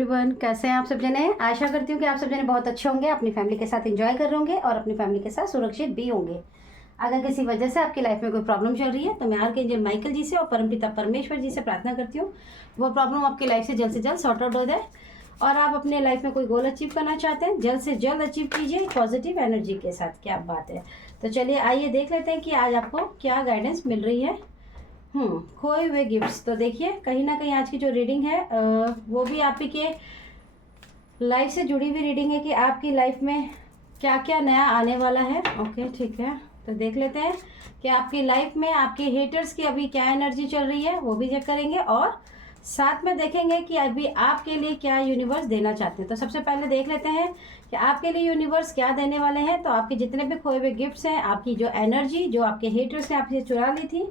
Everyone, कैसे हैं आप सब जने। आशा करती हूँ कि आप सब जने बहुत अच्छे होंगे, अपनी फैमिली के साथ एंजॉय कर रहे होंगे और अपनी फैमिली के साथ सुरक्षित भी होंगे। अगर किसी वजह से आपकी लाइफ में कोई प्रॉब्लम चल रही है तो मैं आर्कएंजल माइकल जी से और परमपिता परमेश्वर जी से प्रार्थना करती हूँ वो प्रॉब्लम आपकी लाइफ से जल्द सॉर्ट आउट हो जाए और आप अपने लाइफ में कोई गोल अचीव करना चाहते हैं जल्द से जल्द अचीव कीजिए पॉजिटिव एनर्जी के साथ। क्या बात है। तो चलिए आइए देख लेते हैं कि आज आपको क्या गाइडेंस मिल रही है। खोए हुए गिफ्ट्स। तो देखिए कहीं ना कहीं आज की जो रीडिंग है वो भी आप ही के लाइफ से जुड़ी हुई रीडिंग है कि आपकी लाइफ में क्या क्या नया आने वाला है। ओके ठीक है, तो देख लेते हैं कि आपकी लाइफ में आपके हेटर्स की अभी क्या एनर्जी चल रही है वो भी चेक करेंगे और साथ में देखेंगे कि अभी आपके लिए क्या यूनिवर्स देना चाहते हैं। तो सबसे पहले देख लेते हैं कि आपके लिए यूनिवर्स क्या देने वाले हैं। तो आपके जितने भी खोए हुए गिफ्ट्स हैं, आपकी जो एनर्जी जो आपके हेटर्स ने आपसे चुरा ली थी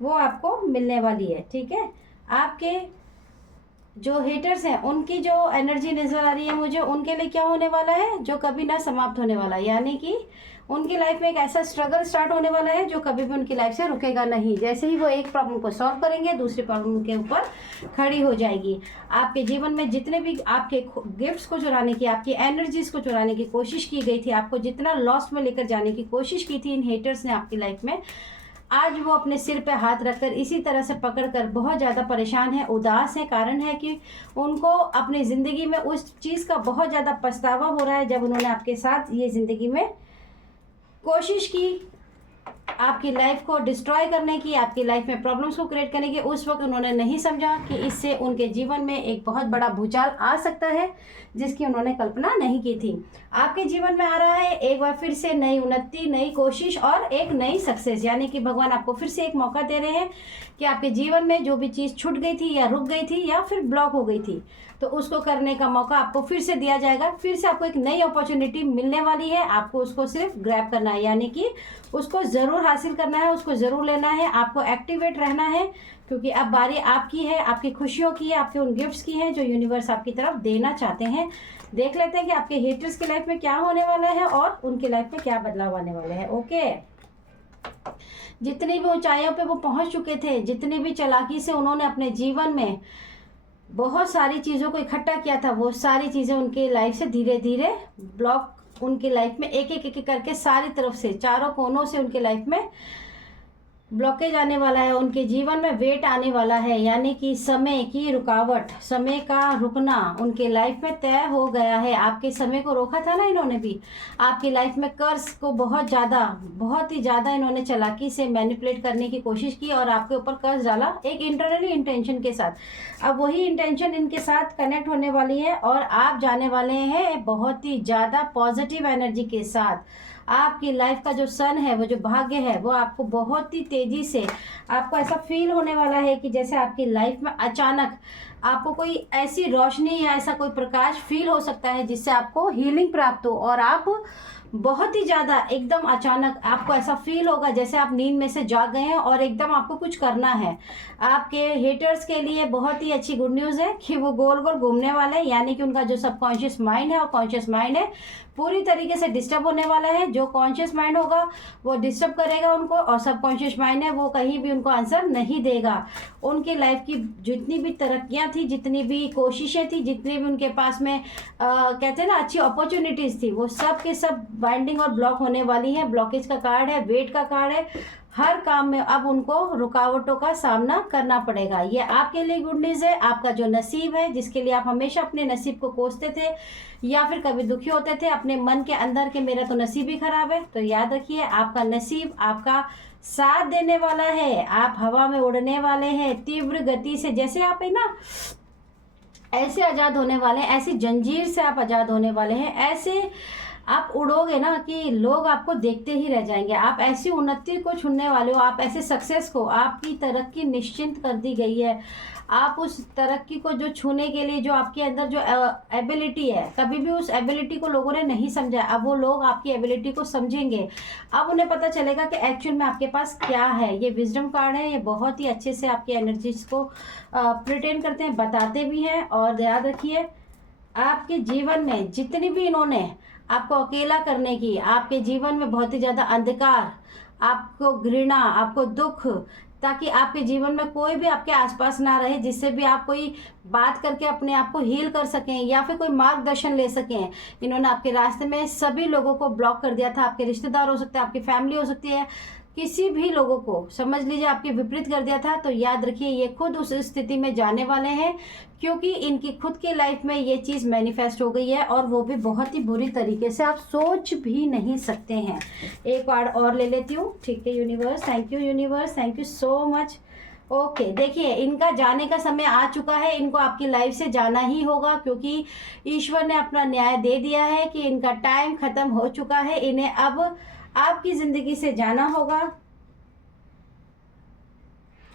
वो आपको मिलने वाली है। ठीक है, आपके जो हेटर्स हैं उनकी जो एनर्जी नज़र आ रही है मुझे, उनके लिए क्या होने वाला है जो कभी ना समाप्त होने वाला है, यानी कि उनकी लाइफ में एक ऐसा स्ट्रगल स्टार्ट होने वाला है जो कभी भी उनकी लाइफ से रुकेगा नहीं। जैसे ही वो एक प्रॉब्लम को सॉल्व करेंगे दूसरी प्रॉब्लम के ऊपर खड़ी हो जाएगी। आपके जीवन में जितने भी आपके गिफ्ट्स को चुराने की, आपकी एनर्जीज को चुराने की कोशिश की गई थी, आपको जितना लॉस्ट में लेकर जाने की कोशिश की थी इन हेटर्स ने आपकी लाइफ में, आज वो अपने सिर पे हाथ रखकर इसी तरह से पकड़कर बहुत ज़्यादा परेशान है, उदास है। कारण है कि उनको अपनी ज़िंदगी में उस चीज़ का बहुत ज़्यादा पछतावा हो रहा है जब उन्होंने आपके साथ ये ज़िंदगी में कोशिश की आपकी लाइफ को डिस्ट्रॉय करने की, आपकी लाइफ में प्रॉब्लम्स को क्रिएट करने की। उस वक्त उन्होंने नहीं समझा कि इससे उनके जीवन में एक बहुत बड़ा भूचाल आ सकता है जिसकी उन्होंने कल्पना नहीं की थी। आपके जीवन में आ रहा है एक बार फिर से नई उन्नति, नई कोशिश और एक नई सक्सेस, यानी कि भगवान आपको फिर से एक मौका दे रहे हैं कि आपके जीवन में जो भी चीज़ छूट गई थी या रुक गई थी या फिर ब्लॉक हो गई थी तो उसको करने का मौका आपको फिर से दिया जाएगा। फिर से आपको एक नई अपॉर्चुनिटी मिलने वाली है, आपको उसको सिर्फ ग्रैब करना है, यानी कि उसको ज़रूर हासिल करना है, उसको ज़रूर लेना है, आपको एक्टिवेट रहना है क्योंकि अब बारी आपकी है, आपकी खुशियों की है, आपके उन गिफ्ट्स की है जो यूनिवर्स आपकी तरफ देना चाहते हैं। देख लेते हैं कि आपके हेटर्स की लाइफ में क्या होने वाला है और उनकी लाइफ में क्या बदलाव आने वाले हैं। ओके, जितनी भी ऊंचाइयों पे वो पहुंच चुके थे, जितनी भी चालाकी से उन्होंने अपने जीवन में बहुत सारी चीज़ों को इकट्ठा किया था, वो सारी चीज़ें उनके लाइफ से धीरे धीरे ब्लॉक, उनकी लाइफ में एक एक करके सारी तरफ से चारों कोनों से उनके लाइफ में ब्लॉकेज आने वाला है, उनके जीवन में वेट आने वाला है, यानी कि समय की रुकावट, समय का रुकना उनके लाइफ में तय हो गया है। आपके समय को रोका था ना इन्होंने भी, आपकी लाइफ में कर्ज को बहुत ही ज़्यादा इन्होंने चालाकी से मैनिपुलेट करने की कोशिश की और आपके ऊपर कर्ज डाला एक इंटरनली इंटेंशन के साथ। अब वही इंटेंशन इनके साथ कनेक्ट होने वाली है और आप जाने वाले हैं बहुत ही ज़्यादा पॉजिटिव एनर्जी के साथ। आपकी लाइफ का जो सन है, वो जो भाग्य है, वो आपको बहुत ही तेज़ी से, आपको ऐसा फील होने वाला है कि जैसे आपकी लाइफ में अचानक आपको कोई ऐसी रोशनी या ऐसा कोई प्रकाश फील हो सकता है जिससे आपको हीलिंग प्राप्त हो और आप बहुत ही ज़्यादा एकदम अचानक आपको ऐसा फील होगा जैसे आप नींद में से जाग गए हैं और एकदम आपको कुछ करना है। आपके हेटर्स के लिए बहुत ही अच्छी गुड न्यूज़ है कि वो गोल गोल घूमने वाले हैं, यानी कि उनका जो सबकॉन्शियस माइंड है और कॉन्शियस माइंड है पूरी तरीके से डिस्टर्ब होने वाला है। जो कॉन्शियस माइंड होगा वो डिस्टर्ब करेगा उनको और सबकॉन्शियस माइंड है वो कहीं भी उनको आंसर नहीं देगा। उनकी लाइफ की जितनी भी तरक्कियाँ थी, जितनी भी कोशिशें थी, जितनी भी उनके पास में कहते हैं ना अच्छी अपॉर्चुनिटीज़ थी, वो सब के सब बाइंडिंग और ब्लॉक होने वाली है। ब्लॉकेज का कार्ड है, वेट का कार्ड है, हर काम में अब उनको रुकावटों का सामना करना पड़ेगा। ये आपके लिए गुड न्यूज़ है। आपका जो नसीब है, जिसके लिए आप हमेशा अपने नसीब को कोसते थे या फिर कभी दुखी होते थे अपने मन के अंदर के मेरा तो नसीब ही खराब है, तो याद रखिए आपका नसीब आपका साथ देने वाला है। आप हवा में उड़ने वाले हैं तीव्र गति से, जैसे आप है ना ऐसे आज़ाद होने वाले हैं, ऐसी जंजीर से आप आज़ाद होने वाले हैं, ऐसे आप उड़ोगे ना कि लोग आपको देखते ही रह जाएंगे। आप ऐसी उन्नति को छूने वाले हो, आप ऐसे सक्सेस को, आपकी तरक्की निश्चिंत कर दी गई है। आप उस तरक्की को जो छूने के लिए जो आपके अंदर जो एबिलिटी है, कभी भी उस एबिलिटी को लोगों ने नहीं समझा, अब वो लोग आपकी एबिलिटी को समझेंगे। अब उन्हें पता चलेगा कि एक्चुअल में आपके पास क्या है। ये विजडम कार्ड है, ये बहुत ही अच्छे से आपकी एनर्जीज को प्रिटेंड करते हैं, बताते भी हैं। और याद रखिए आपके जीवन में जितनी भी इन्होंने आपको अकेला करने की, आपके जीवन में बहुत ही ज़्यादा अंधकार, आपको घृणा, आपको दुख, ताकि आपके जीवन में कोई भी आपके आसपास ना रहे जिससे भी आप कोई बात करके अपने आप को हील कर सकें या फिर कोई मार्गदर्शन ले सकें। इन्होंने आपके रास्ते में सभी लोगों को ब्लॉक कर दिया था। आपके रिश्तेदार हो सकते हैं, आपकी फैमिली हो सकती है, किसी भी लोगों को समझ लीजिए आपके विपरीत कर दिया था। तो याद रखिए ये खुद उस स्थिति में जाने वाले हैं, क्योंकि इनकी खुद की लाइफ में ये चीज़ मैनिफेस्ट हो गई है, और वो भी बहुत ही बुरी तरीके से, आप सोच भी नहीं सकते हैं। एक कार्ड और ले लेती हूँ, ठीक है universe. Thank you universe, thank you so much. Okay देखिए, इनका जाने का समय आ चुका है। इनको आपकी लाइफ से जाना ही होगा, क्योंकि ईश्वर ने अपना न्याय दे दिया है कि इनका टाइम खत्म हो चुका है। इन्हें अब आपकी ज़िंदगी से जाना होगा,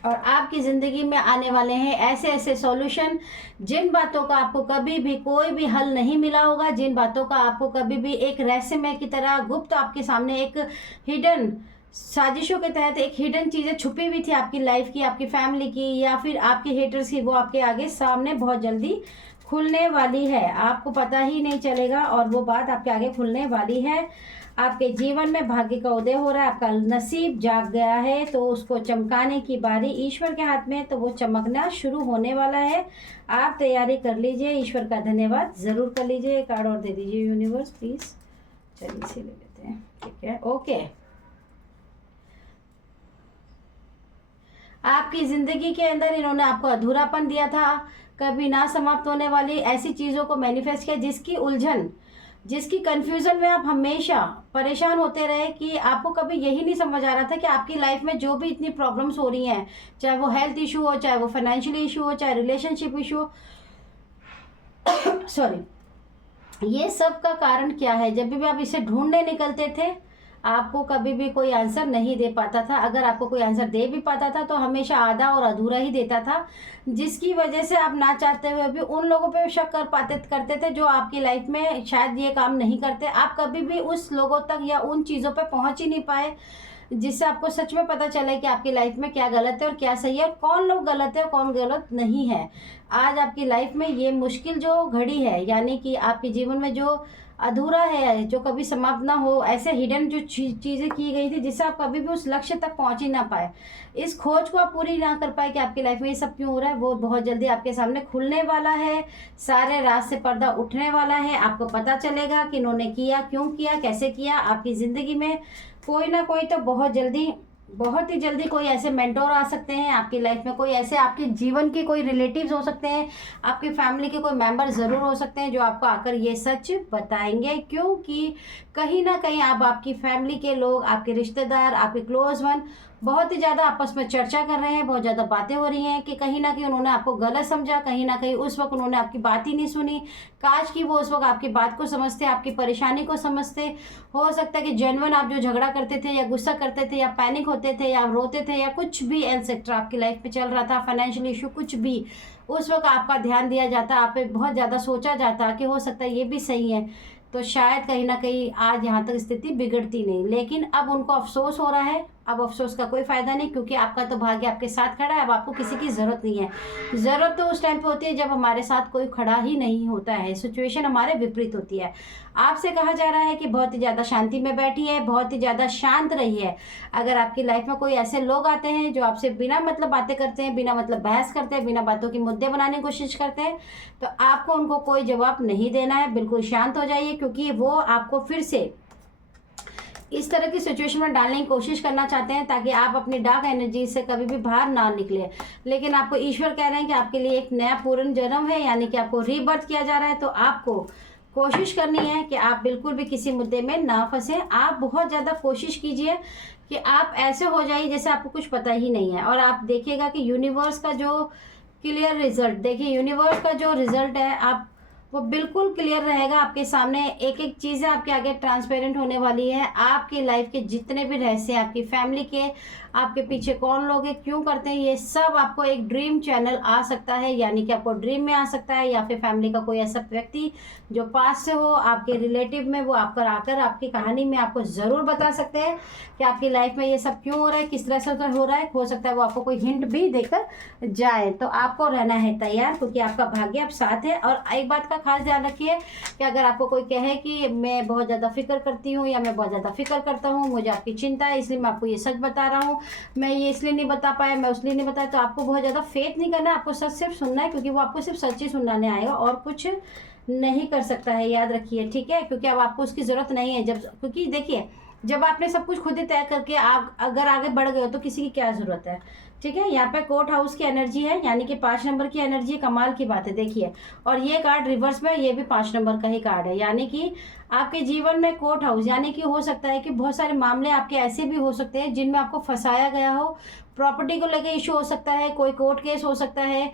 और आपकी ज़िंदगी में आने वाले हैं ऐसे ऐसे सॉल्यूशन, जिन बातों का आपको कभी भी कोई भी हल नहीं मिला होगा, जिन बातों का आपको कभी भी एक रहस्यमय की तरह गुप्त आपके सामने एक हिडन साजिशों के तहत एक हिडन चीज़ें छुपी हुई थी आपकी लाइफ की, आपकी फैमिली की या फिर आपके हेटर्स की, वो आपके आगे सामने बहुत जल्दी खुलने वाली है। आपको पता ही नहीं चलेगा, और वो बात आपके आगे खुलने वाली है। आपके जीवन में भाग्य का उदय हो रहा है, आपका नसीब जाग गया है, तो उसको चमकाने की बारी ईश्वर के हाथ में है, तो वो चमकना शुरू होने वाला है। आप तैयारी कर लीजिए, ईश्वर का धन्यवाद ज़रूर कर लीजिए। एक कार्ड और दे दीजिए यूनिवर्स प्लीज़। चलिए इसे ले लेते हैं, ठीक है। ओके, आपकी ज़िंदगी के अंदर इन्होंने आपको अधूरापन दिया था, कभी ना समाप्त होने वाली ऐसी चीज़ों को मैनिफेस्ट किया जिसकी उलझन, जिसकी कन्फ्यूज़न में आप हमेशा परेशान होते रहे, कि आपको कभी यही नहीं समझ आ रहा था कि आपकी लाइफ में जो भी इतनी प्रॉब्लम्स हो रही हैं, चाहे वो हेल्थ इशू हो, चाहे वो फाइनेंशियल इशू हो, चाहे रिलेशनशिप इशू हो, सॉरी, ये सब का कारण क्या है। जब भी आप इसे ढूंढने निकलते थे, आपको कभी भी कोई आंसर नहीं दे पाता था। अगर आपको कोई आंसर दे भी पाता था तो हमेशा आधा और अधूरा ही देता था, जिसकी वजह से आप ना चाहते हुए भी उन लोगों पे शक करते थे जो आपकी लाइफ में शायद ये काम नहीं करते। आप कभी भी उस लोगों तक या उन चीज़ों पे पहुंच ही नहीं पाए जिससे आपको सच में पता चले कि आपकी लाइफ में क्या गलत है और क्या सही है, और कौन लोग गलत है और कौन गलत नहीं है। आज आपकी लाइफ में ये मुश्किल जो घड़ी है, यानी कि आपके जीवन में जो अधूरा है, जो कभी समाप्त ना हो, ऐसे हिडन जो चीज़ें की गई थी जिससे आप कभी भी उस लक्ष्य तक पहुंच ही ना पाए, इस खोज को आप पूरी ना कर पाए कि आपकी लाइफ में ये सब क्यों हो रहा है, वो बहुत जल्दी आपके सामने खुलने वाला है। सारे राज से पर्दा उठने वाला है। आपको पता चलेगा कि इन्होंने किया, क्यों किया, कैसे किया। आपकी ज़िंदगी में कोई ना कोई तो बहुत ही जल्दी कोई ऐसे मेंटोर आ सकते हैं आपकी लाइफ में, कोई ऐसे आपके जीवन के कोई रिलेटिव्स हो सकते हैं, आपकी फैमिली के कोई मेंबर ज़रूर हो सकते हैं जो आपको आकर ये सच बताएंगे, क्योंकि कहीं ना कहीं आप आपकी फैमिली के लोग, आपके रिश्तेदार, आपके क्लोज वन बहुत ही ज़्यादा आपस में चर्चा कर रहे हैं, बहुत ज़्यादा बातें हो रही हैं कि कहीं ना कहीं उन्होंने आपको गलत समझा, कहीं ना कहीं उस वक्त उन्होंने आपकी बात ही नहीं सुनी। काश कि वो उस वक्त आपकी बात को समझते, आपकी परेशानी को समझते। हो सकता है कि जेन्युइन आप जो झगड़ा करते थे या गुस्सा करते थे या पैनिक होते थे या रोते थे या कुछ भी एटसेट्रा आपकी लाइफ में चल रहा था, फाइनेंशियल इशू कुछ भी, उस वक्त आपका ध्यान दिया जाता, आप पे बहुत ज़्यादा सोचा जाता कि हो सकता है ये भी सही है, तो शायद कहीं ना कहीं आज यहाँ तक स्थिति बिगड़ती नहीं। लेकिन अब उनको अफसोस हो रहा है। अब अफसोस का कोई फ़ायदा नहीं, क्योंकि आपका तो भाग्य आपके साथ खड़ा है। अब आपको किसी की ज़रूरत नहीं है। ज़रूरत तो उस टाइम पे होती है जब हमारे साथ कोई खड़ा ही नहीं होता है, सिचुएशन हमारे विपरीत होती है। आपसे कहा जा रहा है कि बहुत ही ज़्यादा शांति में बैठी है, बहुत ही ज़्यादा शांत रही है। अगर आपकी लाइफ में कोई ऐसे लोग आते हैं जो आपसे बिना मतलब बातें करते हैं, बिना मतलब बहस करते हैं, बिना बातों की मुद्दे बनाने की कोशिश करते हैं, तो आपको उनको कोई जवाब नहीं देना है। बिल्कुल शांत हो जाइए, क्योंकि वो आपको फिर से इस तरह की सिचुएशन में डालने की कोशिश करना चाहते हैं ताकि आप अपनी डार्क एनर्जी से कभी भी बाहर ना निकले। लेकिन आपको ईश्वर कह रहे हैं कि आपके लिए एक नया पूर्ण जन्म है, यानी कि आपको रीबर्थ किया जा रहा है। तो आपको कोशिश करनी है कि आप बिल्कुल भी किसी मुद्दे में ना फंसें। आप बहुत ज़्यादा कोशिश कीजिए कि आप ऐसे हो जाइए जैसे आपको कुछ पता ही नहीं है, और आप देखिएगा कि यूनिवर्स का जो क्लियर रिजल्ट, देखिए यूनिवर्स का जो रिजल्ट है आप वो बिल्कुल क्लियर रहेगा आपके सामने। एक एक चीज़ें आपके आगे ट्रांसपेरेंट होने वाली है। आपकी लाइफ के जितने भी रहस्य हैं, आपकी फैमिली के, आपके पीछे कौन लोग हैं, क्यों करते हैं, ये सब आपको एक ड्रीम चैनल आ सकता है, यानी कि आपको ड्रीम में आ सकता है, या फिर फैमिली का कोई ऐसा व्यक्ति जो पास से हो, आपके रिलेटिव में, वो आपको आकर आपकी कहानी में आपको ज़रूर बता सकते हैं कि आपकी लाइफ में ये सब क्यों हो रहा है, किस तरह से हो रहा है। हो सकता है वो आपको कोई हिंट भी देकर जाए। तो आपको रहना है तैयार, क्योंकि आपका भाग्य अब साथ है। और एक बात का खास ध्यान रखिए कि अगर आपको कोई कहे कि मैं बहुत ज़्यादा फिक्र करती हूँ या मैं बहुत ज़्यादा फिक्र करता हूँ, मुझे आपकी चिंता है, इसलिए मैं आपको ये सच बता रहा हूँ, मैं ये इसलिए नहीं बता पाया, मैं उसलिए नहीं बताया। तो आपको बहुत ज़्यादा फेथ नहीं करना है, आपको सच सिर्फ सुनना है, क्योंकि वो आपको सिर्फ सच ही सुनाने आएगा और कुछ नहीं कर सकता है, याद रखिए, ठीक है। क्योंकि अब आपको उसकी ज़रूरत नहीं है, जब, क्योंकि देखिए जब आपने सब कुछ खुद ही तय करके आप अगर आगे बढ़ गए हो तो किसी की क्या ज़रूरत है, ठीक है। यहाँ पे कोर्ट हाउस की एनर्जी है, यानी कि 5 नंबर की एनर्जी, कमाल की बात है, देखिए। और ये कार्ड रिवर्स में, ये भी 5 नंबर का ही कार्ड है, यानी कि आपके जीवन में कोर्ट हाउस, यानी कि हो सकता है कि बहुत सारे मामले आपके ऐसे भी हो सकते हैं जिनमें आपको फंसाया गया हो। प्रॉपर्टी को लेकर इशू हो सकता है, कोई कोर्ट केस हो सकता है,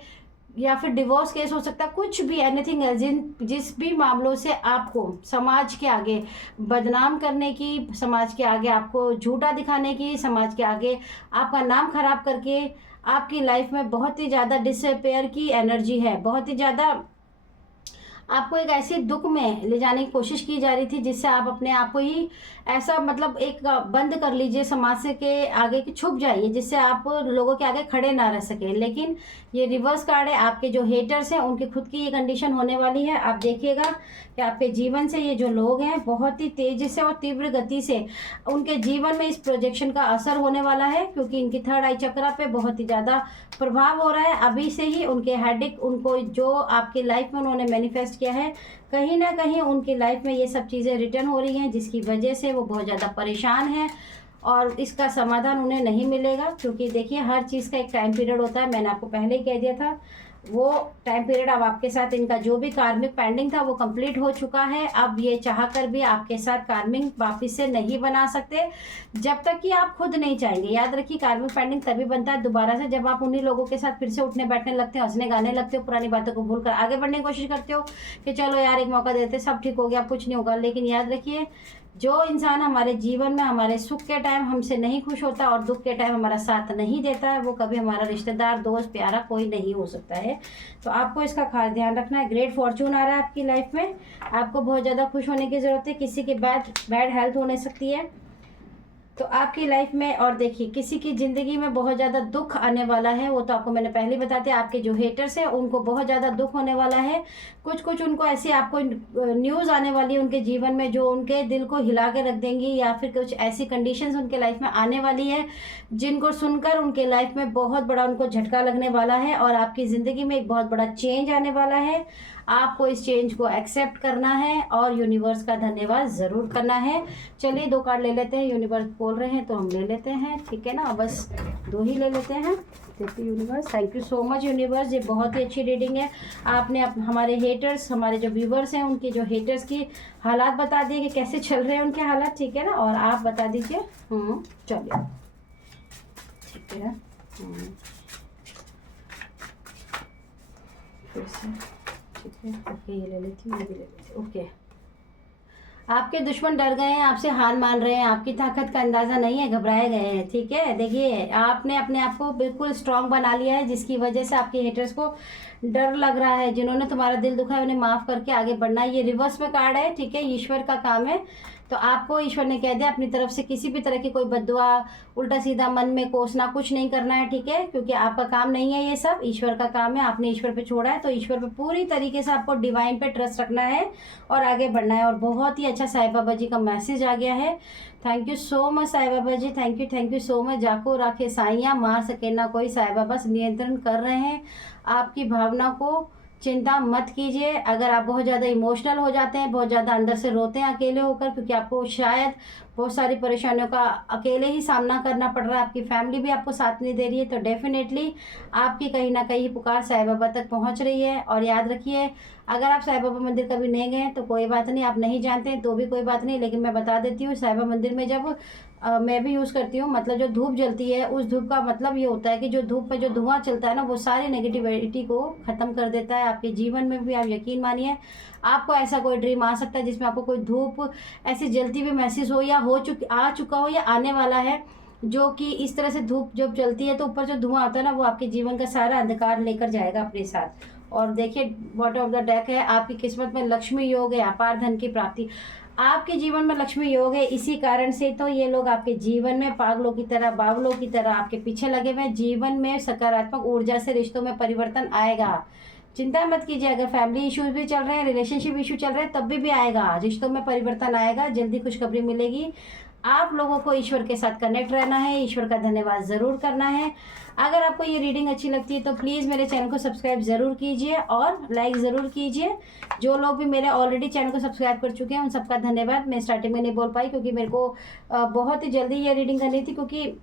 या फिर डिवोर्स केस हो सकता है, कुछ भी, एनीथिंग एल्स, जिस भी मामलों से आपको समाज के आगे बदनाम करने की, समाज के आगे आपको झूठा दिखाने की, समाज के आगे आपका नाम खराब करके आपकी लाइफ में बहुत ही ज़्यादा डिसअपेयर की एनर्जी है, बहुत ही ज़्यादा आपको एक ऐसे दुख में ले जाने की कोशिश की जा रही थी जिससे आप अपने आप को ही ऐसा, मतलब एक बंद कर लीजिए, समाज से के आगे की छुप जाइए, जिससे आप लोगों के आगे खड़े ना रह सके। लेकिन ये रिवर्स कार्ड है, आपके जो हेटर्स हैं उनकी खुद की ये कंडीशन होने वाली है। आप देखिएगा कि आपके जीवन से ये जो लोग हैं बहुत ही तेजी से और तीव्र गति से उनके जीवन में इस प्रोजेक्शन का असर होने वाला है, क्योंकि इनकी थर्ड आई चक्रा पे बहुत ही ज़्यादा प्रभाव हो रहा है। अभी से ही उनके हेडेक, उनको जो आपकी लाइफ में उन्होंने मैनिफेस्ट किया है, कहीं ना कहीं उनकी लाइफ में ये सब चीज़ें रिटर्न हो रही हैं, जिसकी वजह से वो बहुत ज़्यादा परेशान हैं और इसका समाधान उन्हें नहीं मिलेगा। क्योंकि देखिए हर चीज़ का एक टाइम पीरियड होता है, मैंने आपको पहले ही कह दिया था। वो टाइम पीरियड अब आपके साथ, इनका जो भी कार्मिक पेंडिंग था वो कंप्लीट हो चुका है। अब ये चाह कर भी आपके साथ कार्मिक वापस से नहीं बना सकते जब तक कि आप खुद नहीं चाहेंगे। याद रखिए कार्मिक पेंडिंग तभी बनता है दोबारा से जब आप उन्हीं लोगों के साथ फिर से उठने बैठने लगते हो, हंसने गाने लगते हो, पुरानी बातों को भूल कर आगे बढ़ने की कोशिश करते हो कि चलो यार एक मौका देते, सब ठीक हो गया, कुछ नहीं होगा। लेकिन याद रखिए जो इंसान हमारे जीवन में हमारे सुख के टाइम हमसे नहीं खुश होता और दुख के टाइम हमारा साथ नहीं देता है, वो कभी हमारा रिश्तेदार, दोस्त, प्यारा कोई नहीं हो सकता है। तो आपको इसका खास ध्यान रखना है। ग्रेट फॉर्चून आ रहा है आपकी लाइफ में, आपको बहुत ज़्यादा खुश होने की ज़रूरत है। किसी की बैड हेल्थ होने सकती है तो आपकी लाइफ में, और देखिए किसी की ज़िंदगी में बहुत ज़्यादा दुख आने वाला है, वो तो आपको मैंने पहले ही बता दिया। आपके जो हेटर्स हैं उनको बहुत ज़्यादा दुख होने वाला है। कुछ उनको ऐसी आपको न्यूज़ आने वाली है उनके जीवन में जो उनके दिल को हिला के रख देंगी, या फिर कुछ ऐसी कंडीशंस उनके लाइफ में आने वाली है जिनको सुनकर उनके लाइफ में बहुत बड़ा उनको झटका लगने वाला है और आपकी ज़िंदगी में एक बहुत बड़ा चेंज आने वाला है। आपको इस चेंज को एक्सेप्ट करना है और यूनिवर्स का धन्यवाद ज़रूर करना है। चलिए 2 कार्ड ले लेते हैं, यूनिवर्स बोल रहे हैं तो हम ले लेते हैं, ठीक है ना। बस 2 ही ले लेते हैं। देखिए universe, thank you so much universe, ये बहुत ही अच्छी रीडिंग है। आपने हमारे हेटर्स, हमारे जो व्यूवर्स हैं उनके जो हेटर्स की हालात बता दिए कि कैसे चल रहे हैं उनके हालात, ठीक है ना। और आप बता दीजिए। चलिए ठीक है। फिर से ठीक है, ओके ये ले लेती हूँ, ये भी ले लेती हूँ, ओके। आपके दुश्मन डर गए हैं, आपसे हार मान रहे हैं, आपकी ताकत का अंदाज़ा नहीं है, घबराए गए हैं, ठीक है। देखिए आपने अपने आप को बिल्कुल स्ट्रांग बना लिया है, जिसकी वजह से आपके हेटर्स को डर लग रहा है। जिन्होंने तुम्हारा दिल दुखा है उन्हें माफ़ करके आगे बढ़ना है। ये रिवर्स में कार्ड है, ठीक है, ईश्वर का काम है। तो आपको ईश्वर ने कह दिया अपनी तरफ से किसी भी तरह की कोई बद्दुआ, उल्टा सीधा मन में कोसना कुछ नहीं करना है, ठीक है, क्योंकि आपका काम नहीं है, ये सब ईश्वर का काम है। आपने ईश्वर पे छोड़ा है तो ईश्वर पे पूरी तरीके से आपको डिवाइन पे ट्रस्ट रखना है और आगे बढ़ना है। और बहुत ही अच्छा साईं बाबा जी का मैसेज आ गया है। Thank you so much Sai Baba ji, thank you so much. जाको राखे साइयाँ, मार सके ना कोई, साईं बाबा नियंत्रण कर रहे हैं आपकी भावना को। चिंता मत कीजिए। अगर आप बहुत ज़्यादा इमोशनल हो जाते हैं, बहुत ज़्यादा अंदर से रोते हैं अकेले होकर, क्योंकि आपको शायद बहुत सारी परेशानियों का अकेले ही सामना करना पड़ रहा है, आपकी फैमिली भी आपको साथ नहीं दे रही है, तो डेफिनेटली आपकी कहीं ना कहीं पुकार साईं बाबा तक पहुंच रही है। और याद रखिए अगर आप साईं बाबा मंदिर कभी नहीं गए तो कोई बात नहीं, आप नहीं जानते हैं तो भी कोई बात नहीं, लेकिन मैं बता देती हूँ साईं बाबा मंदिर में जब मैं भी यूज़ करती हूँ, मतलब जो धूप जलती है उस धूप का मतलब ये होता है कि जो धूप में जो धुआं चलता है ना, वो सारी नेगेटिविटी को ख़त्म कर देता है। आपके जीवन में भी आप यकीन मानिए आपको ऐसा कोई ड्रीम आ सकता है जिसमें आपको कोई धूप ऐसी जलती हुई महसूस हो, या आ चुका हो, या आने वाला है, जो कि इस तरह से धूप जब जलती है तो ऊपर जो धुआं आता है ना, वो आपके जीवन का सारा अंधकार लेकर जाएगा अपने साथ। और देखिए बॉटम ऑफ द डेक है, आपकी किस्मत में लक्ष्मी योग है, अपार धन की प्राप्ति, आपके जीवन में लक्ष्मी योग है। इसी कारण से तो ये लोग आपके जीवन में पागलों की तरह, बावलों की तरह आपके पीछे लगे हुए हैं। जीवन में सकारात्मक ऊर्जा से रिश्तों में परिवर्तन आएगा, चिंता मत कीजिए, अगर फैमिली इश्यूज भी चल रहे हैं, रिलेशनशिप इशू चल रहे हैं, तब भी आएगा, रिश्तों में परिवर्तन आएगा, जल्दी खुशखबरी मिलेगी। आप लोगों को ईश्वर के साथ कनेक्ट रहना है, ईश्वर का धन्यवाद ज़रूर करना है। अगर आपको ये रीडिंग अच्छी लगती है तो प्लीज़ मेरे चैनल को सब्सक्राइब ज़रूर कीजिए और लाइक ज़रूर कीजिए। जो लोग भी मेरे ऑलरेडी चैनल को सब्सक्राइब कर चुके हैं उन सबका धन्यवाद। मैं स्टार्टिंग में नहीं बोल पाई क्योंकि मेरे को बहुत ही जल्दी ये रीडिंग करनी थी, क्योंकि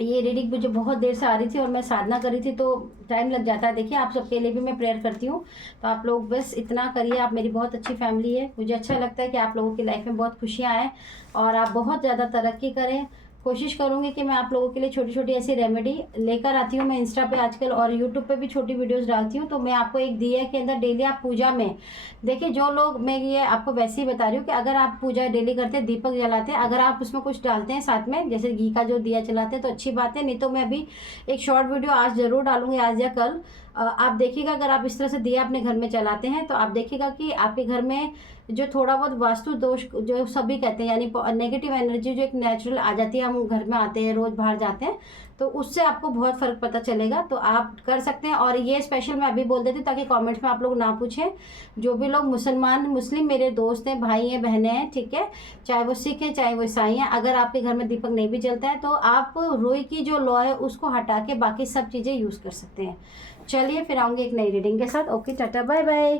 ये रीडिंग मुझे बहुत देर से आ रही थी और मैं साधना कर रही थी, तो टाइम लग जाता है। देखिए, आप सबके लिए भी मैं प्रेयर करती हूँ, तो आप लोग बस इतना करिए। आप मेरी बहुत अच्छी फैमिली है, मुझे अच्छा लगता है कि आप लोगों की लाइफ में बहुत खुशियाँ आएँ और आप बहुत ज़्यादा तरक्की करें। कोशिश करूँगी कि मैं आप लोगों के लिए छोटी छोटी ऐसी रेमेडी लेकर आती हूँ। मैं इंस्टा पे आजकल और यूट्यूब पे भी छोटी वीडियोस डालती हूँ। तो मैं आपको एक दिया के अंदर डेली आप पूजा में देखिए, जो लोग, मैं ये आपको वैसे ही बता रही हूँ कि अगर आप पूजा डेली करते हैं, दीपक जलाते हैं, अगर आप उसमें कुछ डालते हैं साथ में, जैसे घी का जो दिया जलाते हैं, तो अच्छी बात है। नहीं तो मैं अभी एक शॉर्ट वीडियो आज ज़रूर डालूंगी, आज या कल। आप देखिएगा, अगर आप इस तरह से दिया अपने घर में चलाते हैं तो आप देखिएगा कि आपके घर में जो थोड़ा बहुत वास्तु दोष जो सभी कहते हैं, यानी नेगेटिव एनर्जी जो एक नेचुरल आ जाती है, हम घर में आते हैं, रोज़ बाहर जाते हैं, तो उससे आपको बहुत फ़र्क पता चलेगा। तो आप कर सकते हैं। और ये स्पेशल मैं अभी बोल देती हूँ ताकि कमेंट्स में आप लोग ना पूछें। जो भी लोग मुस्लिम मेरे दोस्त हैं, भाई हैं, बहनें हैं, ठीक है, चाहे वो सिख हैं चाहे वो ईसाई हैं, अगर आपके घर में दीपक नहीं भी जलता है तो आप रुई की जो लौ है उसको हटा के बाकी सब चीज़ें यूज़ कर सकते हैं। चलिए फिर आऊँगी एक नई रीडिंग के साथ। Okay, tata, bye bye.